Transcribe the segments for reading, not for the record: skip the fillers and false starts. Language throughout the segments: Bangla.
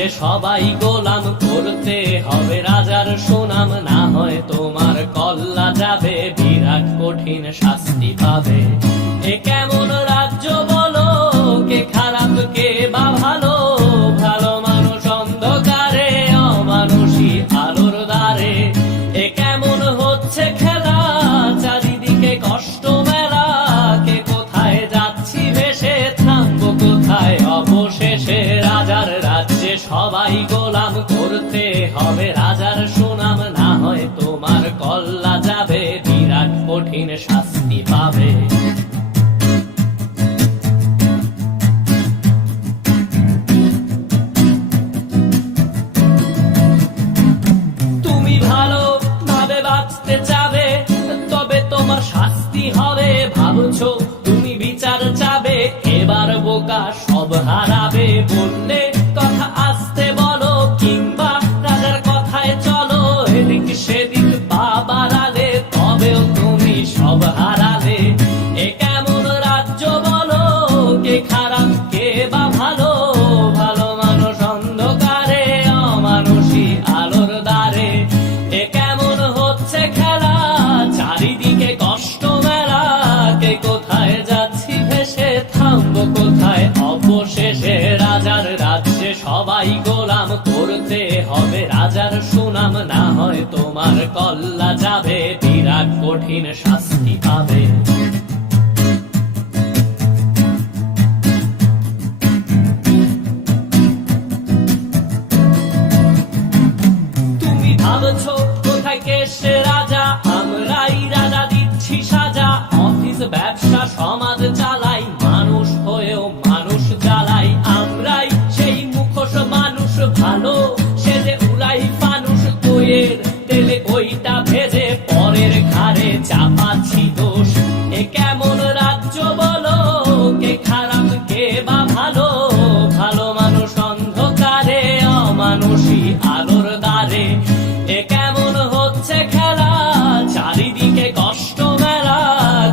রাজ্যে সবাই গোলাম, করতে হবে রাজার সুনাম, না হয় তোমার কল্লা যাবে, বিরাট কঠিন শাস্তি পাবে। এ কেমন রাজ্য বলো, কে খারাপ কে বা ভালো, ভালো মানুষ অন্ধকারে, অমানুষী আলোর দ্বারে। এ কেমন হচ্ছে খেলা, চারিদিকে কষ্ট মেলা, কে কোথায় যাচ্ছি ভেসে, থামবো কোথায় অবশেষে। রাজার রাজ্যে সবাই গোলাম, করতে হবে রাজার সুনাম, না হয় তোমার কল্লা যাবে, বিরাট কঠিন শাস্তি পাবে। তুমি ভালো ভাবে বাঁচতে চাবে, তবে তোমার শাস্তি হবে। ভাবছো তুমি বিচার চাবে, এবার বোকা সব হারাবে। বললে কথা আসতে বলো, কিংবা রাজার কথায় চলো, এদিক সেদিক পা বাড়ালে, তবেও তুমি সব হারালে। এ কেমন রাজ্য বলো, কে খারাপ কে বা ভালো, ভালো মানুষ অন্ধকারে, অমানুষী আলোর দ্বারে। এ কেমন হচ্ছে খেলা, চারিদিকে কষ্ট মেলা, কে কোথায় যাচ্ছি ভেসে, থামবো কোথায় অবশেষে। রাজার রাজ্যে সবাই গোলাম, করতে হবে রাজার সুনাম, না হয় তোমার কল্লা যাবে, বিরাট কঠিন শাস্তি পাবে। তুমি ভাবছো কোথায় কেসে রাজা, আমরাই রাজা দিচ্ছি সাজা। অফিস ব্যবসা সমাজ চালাই, মানুষ হয়েও মানুষ জ্বালাই। আমরাই সেই মুখোশ মানুষ ভালো, সেজে উড়াই ফানুষ, দইয়ের তেলে ওইটা ভেজে, পরের ঘাড়ে চাপাচ্ছি দোষ। এ কেমন রাজ্য বলো, কে খারাপ কে বা ভালো, ভালো মানুষ অন্ধকারে, অমানুষী আলোর দ্বারে। এ কেমন হচ্ছে খেলা, চারিদিকে কষ্ট মেলা,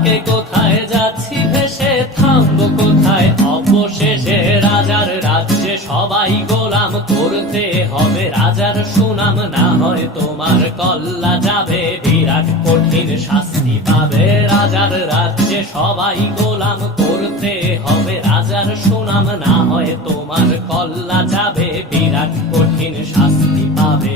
কে কোথায় যাচ্ছি ভেসে, থামবো কোথায় অবশেষে। রাজার রাজ্যে সবাই গোলাম, করতে হবে রাজার সুনাম, না হয় তোমার কল্লা যাবে, বিরাট কঠিন শাস্তি পাবে। রাজার রাজ্যে সবাই গোলাম, করতে হবে রাজার সুনাম, না হয় তোমার কল্লা যাবে, বিরাট কঠিন শাস্তি পাবে।